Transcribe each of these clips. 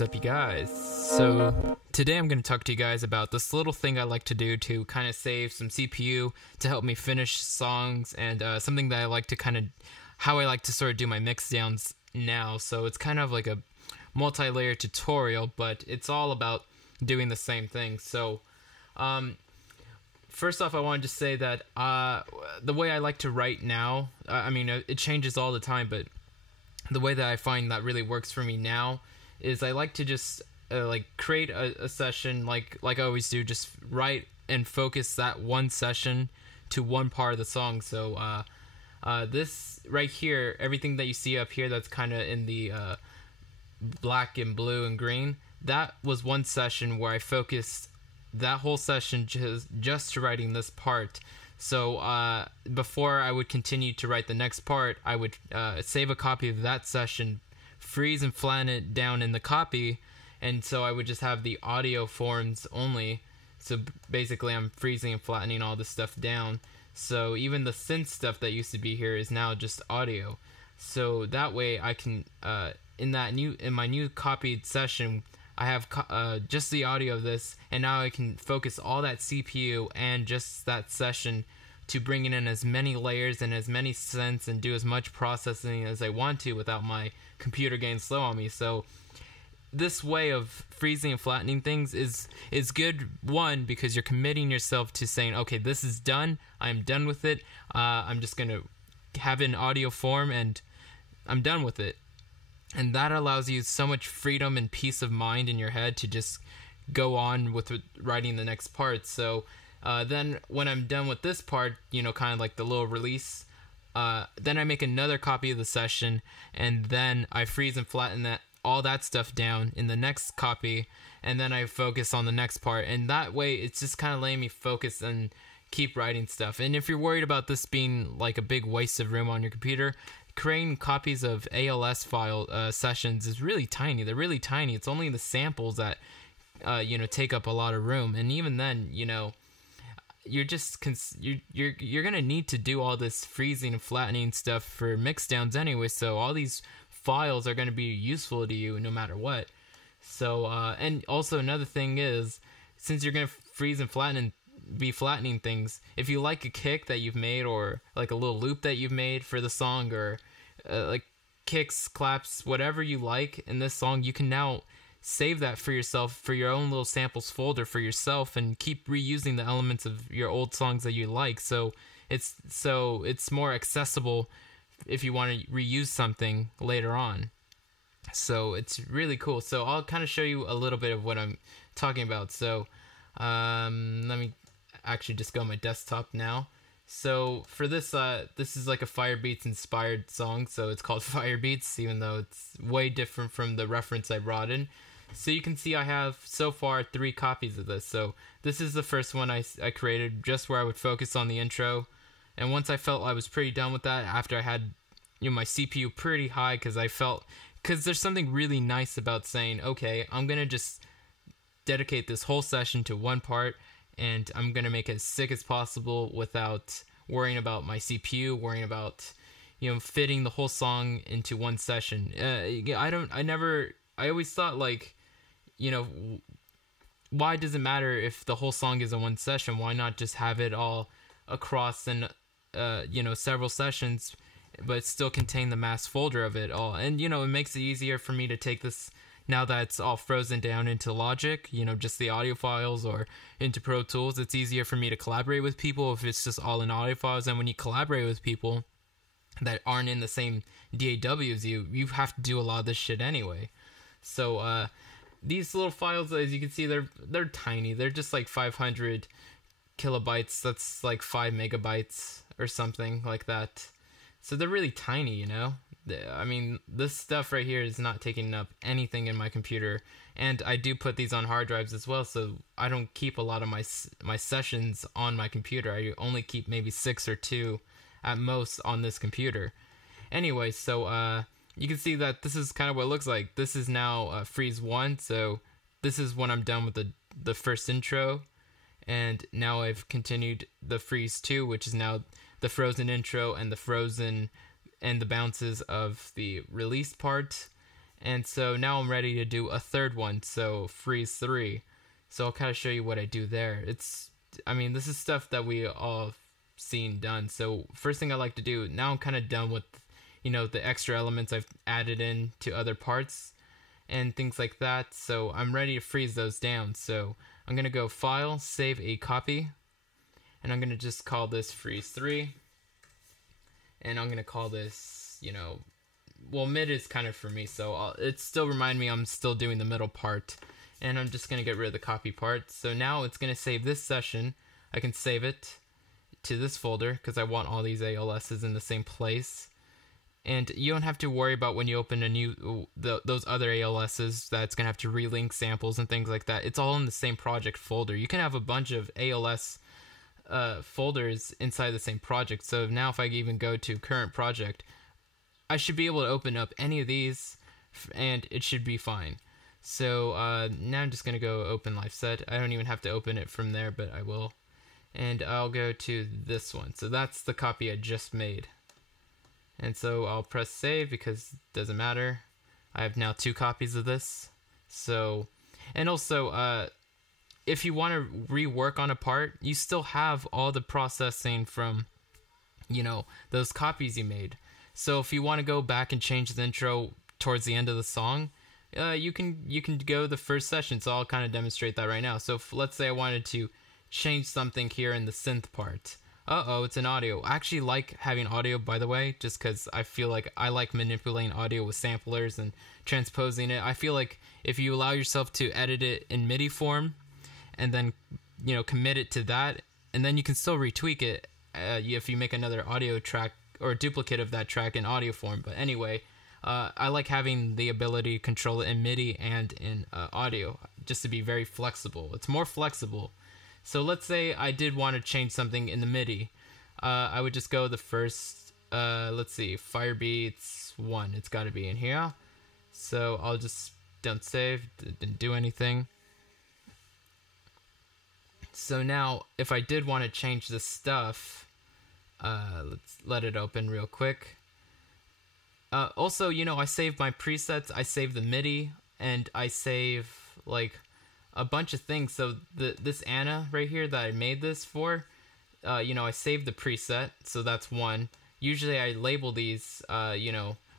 What's up, you guys? So today I'm going to talk to you guys about this little thing I like to do to kind of save some CPU to help me finish songs, and something that I like to how I like to sort of do my mix downs now. So it's kind of like a multi-layer tutorial, but it's all about doing the same thing. So first off, I wanted to say that the way I like to write now, it changes all the time, but the way that I find that really works for me now is I like to just create a session like I always do, just write and focus that one session to one part of the song. So this right here, everything that you see up here that's kind of in the black and blue and green, that was one session where I focused that whole session just to writing this part. So before I would continue to write the next part, I would save a copy of that session, freeze and flatten it down in the copy, and so I would just have the audio forms only. So basically I'm freezing and flattening all this stuff down. So even the synth stuff that used to be here is now just audio. So that way I can in my new copied session, I have just the audio of this, and now I can focus all that CPU and just that session to bring in as many layers and as many synths and do as much processing as I want to without my computer getting slow on me. So this way of freezing and flattening things is good, one, because you're committing yourself to saying, okay, this is done, I'm done with it, I'm just going to have it in audio form and I'm done with it. And that allows you so much freedom and peace of mind in your head to just go on with writing the next part. So then when I'm done with this part, kind of like the little release, then I make another copy of the session, and then I freeze and flatten all that stuff down in the next copy, and then I focus on the next part. And that way it's just kind of letting me focus and keep writing stuff. And if you're worried about this being like a big waste of room on your computer, creating copies of ALS file sessions is really tiny. They're really tiny. It's only the samples that take up a lot of room, and even then, you're just you're gonna need to do all this freezing and flattening stuff for mix downs anyway. So all these files are gonna be useful to you no matter what. So and also another thing is, since you're gonna freeze and flatten and be flattening things, if you like a kick that you've made, or like a little loop that you've made for the song, or like kicks, claps, whatever you like in this song, you can now save that for yourself, for your own little samples folder for yourself, and keep reusing the elements of your old songs that you like. So it's more accessible if you want to reuse something later on. So it's really cool. So I'll kind of show you a little bit of what I'm talking about. So let me actually just go on my desktop now. So for this, this is like a Firebeats inspired song, so it's called Firebeats, even though it's way different from the reference I brought in. So you can see I have so far 3 copies of this. So this is the first one I created, just where I would focus on the intro. And once I felt I was pretty done with that, after I had my CPU pretty high, because there's something really nice about saying, okay, I'm gonna just dedicate this whole session to one part, and I'm gonna make it as sick as possible without worrying about my CPU, worrying about fitting the whole song into one session. I always thought, like, why does it matter if the whole song is in one session? Why not just have it all across in several sessions, but still contain the mass folder of it all? And it makes it easier for me to take this, now that it's all frozen down into Logic, just the audio files, or into Pro Tools. It's easier for me to collaborate with people if it's just all in audio files. And when you collaborate with people that aren't in the same DAW as you have to do a lot of this shit anyway. So these little files, as you can see, they're tiny. They're just like 500 kilobytes. That's like 5 megabytes or something like that. So they're really tiny, I mean, this stuff right here is not taking up anything in my computer, and I do put these on hard drives as well, so I don't keep a lot of my sessions on my computer. I only keep maybe 6 or 2 at most on this computer. Anyway, so you can see that this is kind of what it looks like. This is now freeze 1, so this is when I'm done with the first intro, and now I've continued the freeze 2, which is now the frozen intro and the frozen and the bounces of the release part. And so now I'm ready to do a third one, so freeze 3. So I'll kind of show you what I do there. This is stuff that we all seen done. So first thing I like to do, now I'm kind of done with, the extra elements I've added in to other parts and things like that. So I'm ready to freeze those down. So I'm going to go File, Save a Copy, and I'm going to just call this freeze 3. And I'm going to call this, mid is kind of for me, so it still remind me I'm still doing the middle part. And I'm just going to get rid of the copy part. So now it's going to save this session. I can save it to this folder because I want all these ALSs in the same place. And you don't have to worry about when you open a new those other ALSs that's going to have to relink samples and things like that. It's all in the same project folder. You can have a bunch of ALS folders inside the same project. So now if I even go to current project, I should be able to open up any of these and it should be fine. So now I'm just going to go open live set. I don't even have to open it from there, but I will. And I'll go to this one. So that's the copy I just made. And so I'll press save because it doesn't matter. I have now 2 copies of this. So, and also, if you want to rework on a part, you still have all the processing from, those copies you made. So if you want to go back and change the intro towards the end of the song, you can go the first session. So I'll kind of demonstrate that right now. So let's say I wanted to change something here in the synth part. It's an audio. I actually like having audio, by the way, just because I feel like I like manipulating audio with samplers and transposing it. I feel like if you allow yourself to edit it in MIDI form and then, commit it to that, and then you can still retweak it if you make another audio track or a duplicate of that track in audio form. But anyway, I like having the ability to control it in MIDI and in audio, just to be very flexible. It's more flexible. So let's say I did want to change something in the MIDI. I would just go the first, let's see, Firebeats 1. It's got to be in here. So I'll just, don't save, didn't do anything. So now, if I did want to change the stuff, let's let it open real quick. Also, I save my presets, I save the MIDI, and I save, a bunch of things. So this A.N.A right here that I made this for, I saved the preset, so that's one. Usually I label these,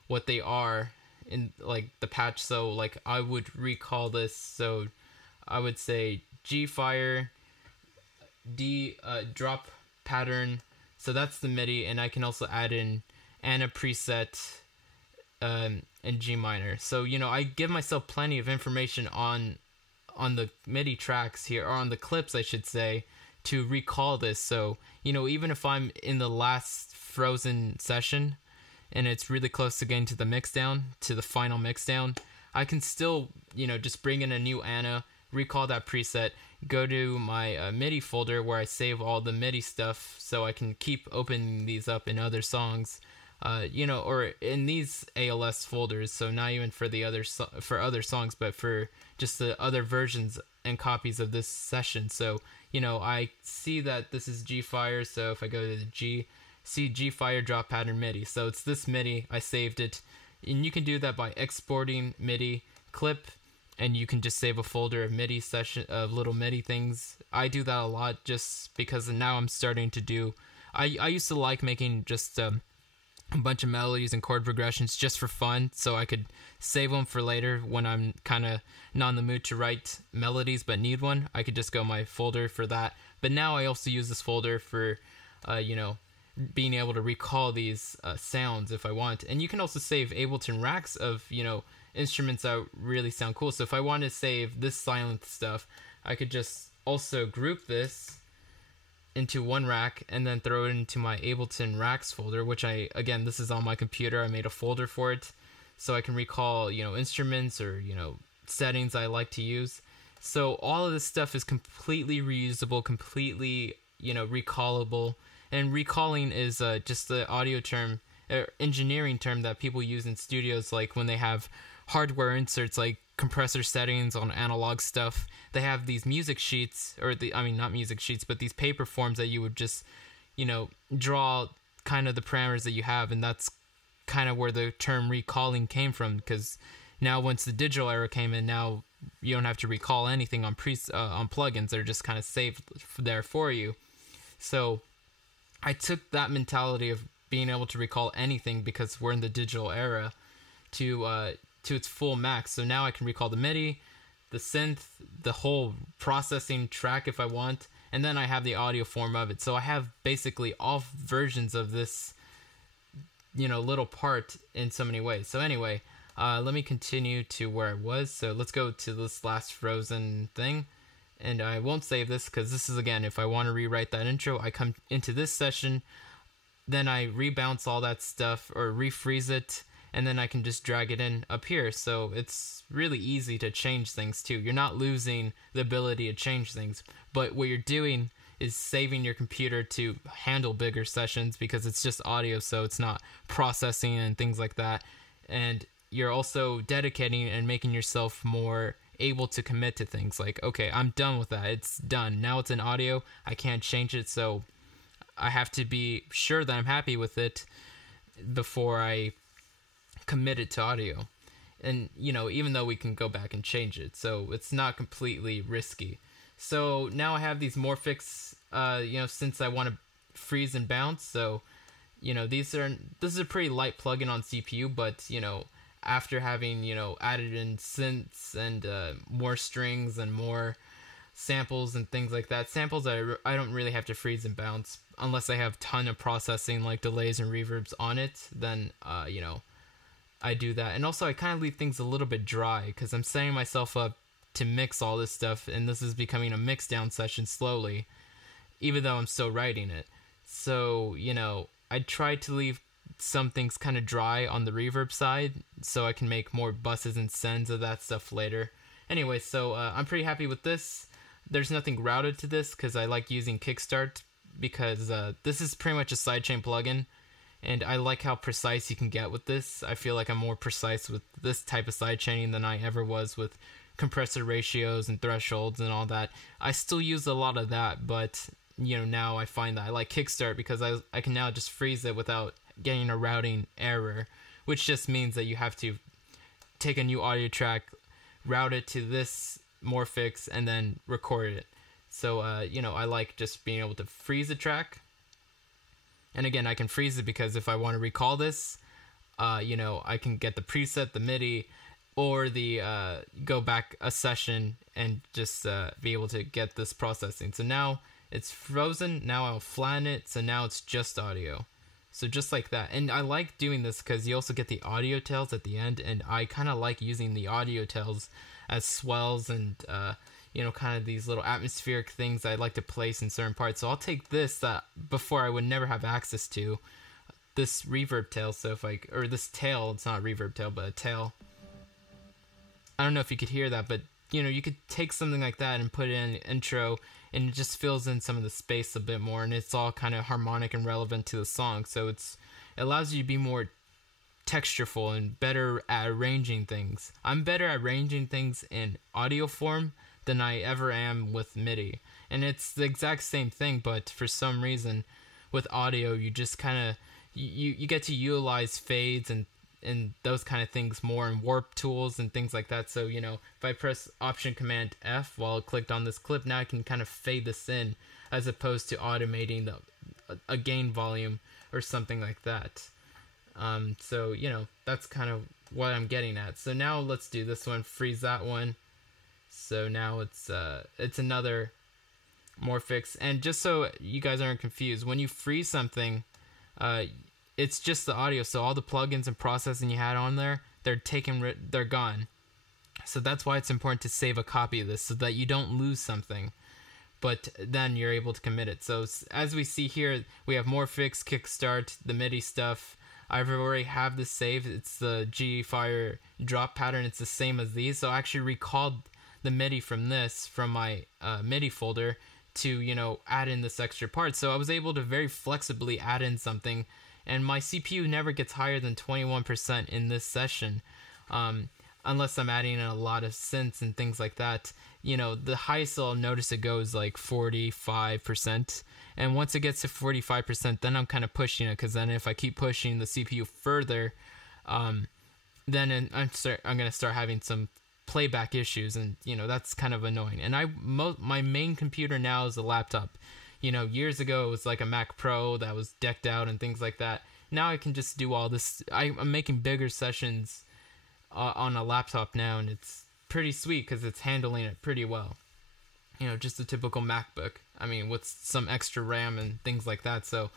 what they are in, the patch, so, I would recall this, so I would say G-Fire, D, drop pattern, so that's the MIDI, and I can also add in A.N.A preset, and G minor. So, I give myself plenty of information on the MIDI tracks here, or on the clips I should say, to recall this. So even if I'm in the last frozen session and it's really close to getting to the mixdown, to the final mixdown, I can still just bring in a new A.N.A, recall that preset, go to my MIDI folder where I save all the MIDI stuff, so I can keep opening these up in other songs, or in these ALS folders. So not even for the for other songs, but for just the other versions and copies of this session. So I see that this is G-Fire, so if I go to the G, see G-Fire drop pattern MIDI. So it's this MIDI, I saved it, and you can do that by exporting MIDI clip, and you can just save a folder of MIDI session of little MIDI things. I do that a lot just because now I'm starting to do. I used to like making just a bunch of melodies and chord progressions just for fun, so I could save them for later when I'm kind of not in the mood to write melodies but need one. I could just go my folder for that. But now I also use this folder for, being able to recall these sounds if I want. And you can also save Ableton racks of, instruments that really sound cool. So if I want to save this silent stuff, I could just also group this into one rack and then throw it into my Ableton racks folder, which this is on my computer. I made a folder for it so I can recall, instruments or, settings I like to use. So all of this stuff is completely reusable, completely, recallable. And recalling is just the audio term, engineering term that people use in studios, like when they have hardware inserts, like compressor settings on analog stuff. They have these music sheets, or not music sheets, but these paper forms that you would just, draw kind of the parameters that you have, and that's kind of where the term recalling came from, because, Now once the digital era came in, now you don't have to recall anything on on plugins. They're just kind of saved there for you. So I took that mentality of being able to recall anything, because we're in the digital era, to its full max. So now I can recall the MIDI, the synth, the whole processing track if I want, and then I have the audio form of it. So I have basically all versions of this, little part in so many ways. So anyway, let me continue to where I was. So let's go to this last Frozen thing. And I won't save this because this is, again, if I want to rewrite that intro, I come into this session, then I rebounce all that stuff or refreeze it, and then I can just drag it in up here. So it's really easy to change things too. You're not losing the ability to change things, but what you're doing is saving your computer to handle bigger sessions, because it's just audio, so it's not processing and things like that. And you're also dedicating and making yourself more able to commit to things like, okay, I'm done with that, it's done, now it's in audio, I can't change it, so I have to be sure that I'm happy with it before I commit it to audio. And even though we can go back and change it, so it's not completely risky. So now I have these Morphics, since I want to freeze and bounce. So this is a pretty light plugin on CPU, but after having added in synths and more strings and more samples and things like that, samples I don't really have to freeze and bounce unless I have ton of processing like delays and reverbs on it. Then I do that. And also I kind of leave things a little bit dry, because I'm setting myself up to mix all this stuff, and this is becoming a mix down session slowly, even though I'm still writing it. So I try to leave some things kind of dry on the reverb side, so I can make more buses and sends of that stuff later. Anyway, so I'm pretty happy with this. There's nothing routed to this, because I like using Kickstart, because this is pretty much a sidechain plugin, and I like how precise you can get with this. I feel like I'm more precise with this type of sidechaining than I ever was with compressor ratios and thresholds and all that. I still use a lot of that, but now I find that I like Kickstart because I can now just freeze it without getting a routing error, which just means that you have to take a new audio track, route it to this Morphix, and then record it. So I like just being able to freeze a track. And again, I can freeze it because if I want to recall this, I can get the preset, the MIDI, or the go back a session and just be able to get this processing. So now it's frozen. Now I'll flatten it. So now it's just audio. So just like that. And I like doing this because you also get the audio tails at the end. And I kind of like using the audio tails as swells and, kind of these little atmospheric things I like to place in certain parts. So I'll take this that before I would never have access to, this reverb tail. So or this tail, it's not a reverb tail, but a tail. I don't know if you could hear that, but you could take something like that and put it in intro, and it just fills in some of the space a bit more, and it's all kind of harmonic and relevant to the song. So it allows you to be more textureful and better at arranging things. I'm better at arranging things in audio form than I ever am with MIDI, and it's the exact same thing, but for some reason with audio you just kind of you get to utilize fades and those kind of things more, and warp tools and things like that. So if I press Option Command F while I clicked on this clip, now I can kind of fade this in, as opposed to automating a gain volume or something like that. So that's kind of what I'm getting at. So now let's do this one, freeze that one. So now it's another Morphix. And just so you guys aren't confused, when you freeze something, it's just the audio. So all the plugins and processing you had on there, they're gone. So that's why it's important to save a copy of this, so that you don't lose something, but then you're able to commit it. So as we see here, we have Morphix, Kickstart, the MIDI stuff. I already have this saved. It's the G Fire drop pattern. It's the same as these. So I actually recalled the MIDI from my MIDI folder to add in this extra part. So I was able to very flexibly add in something, and my CPU never gets higher than 21% in this session, unless I'm adding in a lot of synths and things like that. The highest I'll notice it goes like 45%, and once it gets to 45%, then I'm kind of pushing it, because then if I keep pushing the CPU further, then I'm gonna start having some playback issues, and that's kind of annoying. And my main computer now is a laptop. Years ago it was like a Mac Pro that was decked out and things like that. Now I can just do all this. I'm making bigger sessions on a laptop now, and it's pretty sweet because it's handling it pretty well. Just a typical MacBook. I mean, with some extra RAM and things like that. So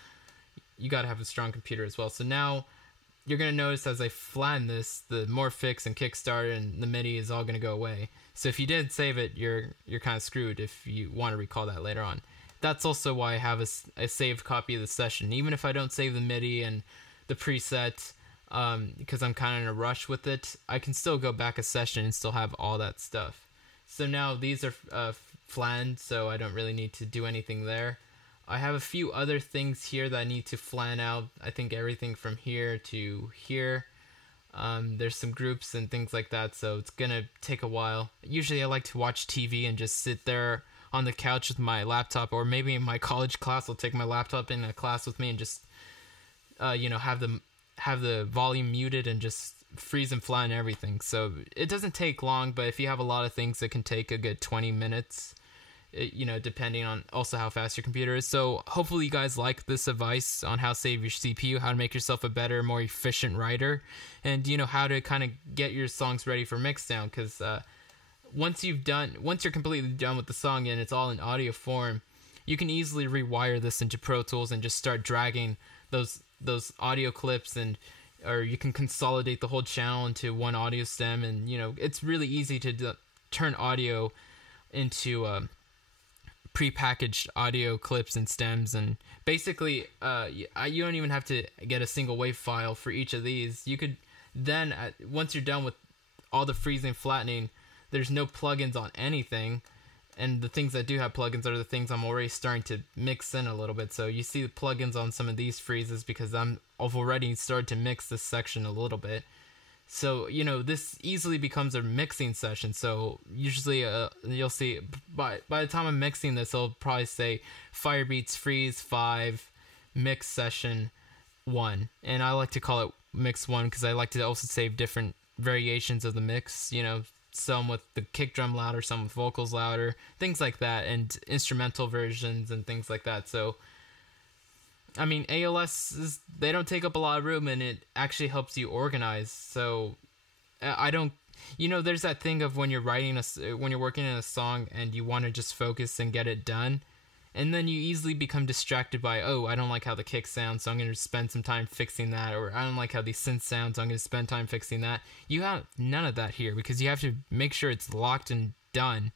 you got to have a strong computer as well. So now you're going to notice as I flatten this, the Morphix and Kickstart and the MIDI is all going to go away. So if you did save it, you're kind of screwed if you want to recall that later on. That's also why I have a saved copy of the session. Even if I don't save the MIDI and the preset, because I'm kind of in a rush with it, I can still go back a session and still have all that stuff. So now these are flattened, so I don't really need to do anything there. I have a few other things here that I need to flatten out. I think everything from here to here. There's some groups and things like that, so it's gonna take a while. Usually I like to watch TV and just sit there on the couch with my laptop, or maybe in my college class I'll take my laptop in a class with me and just have the volume muted and just freeze and flatten everything. So it doesn't take long, but if you have a lot of things, it can take a good 20 minutes, depending on also how fast your computer is. So hopefully you guys like this advice on how to save your CPU, how to make yourself a better, more efficient writer, and how to kind of get your songs ready for mixdown. Because once you're completely done with the song and it's all in audio form, you can easily rewire this into Pro Tools and just start dragging those audio clips, or you can consolidate the whole channel into one audio stem, and it's really easy to turn audio into prepackaged audio clips and stems. And basically you don't even have to get a single wave file for each of these. You could then once you're done with all the freezing, flattening, there's no plugins on anything, and the things that do have plugins are the things I'm already starting to mix in a little bit. So you see the plugins on some of these freezes because I've already started to mix this section a little bit. So this easily becomes a mixing session. So usually you'll see by the time I'm mixing this, I'll probably say Firebeats Freeze 5 Mix Session 1, and I like to call it Mix 1 because I like to also save different variations of the mix, some with the kick drum louder, some with vocals louder, things like that, and instrumental versions and things like that. So I mean, ALS they don't take up a lot of room, and it actually helps you organize. So I don't, there's that thing of when you're working in a song and you want to just focus and get it done, and then you easily become distracted by, I don't like how the kick sounds, so I'm going to spend some time fixing that, or I don't like how these synths sound, so I'm going to spend time fixing that. You have none of that here because you have to make sure it's locked and done,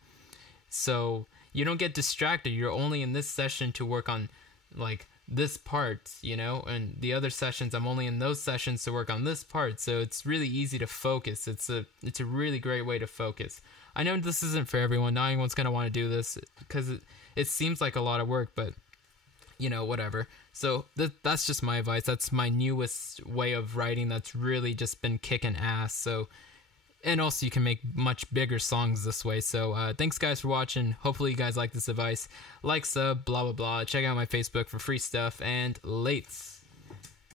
so you don't get distracted. You're only in this session to work on like this part, and the other sessions I'm only in those sessions to work on this part. So it's really easy to focus. It's a really great way to focus. I know this isn't for everyone. Not everyone's gonna want to do this because it seems like a lot of work, but whatever. So that's just my advice. That's my newest way of writing that's really just been kicking ass. So, and also you can make much bigger songs this way. So thanks guys for watching. Hopefully you guys like this advice. Like, sub, blah blah blah. Check out my Facebook for free stuff, and lates.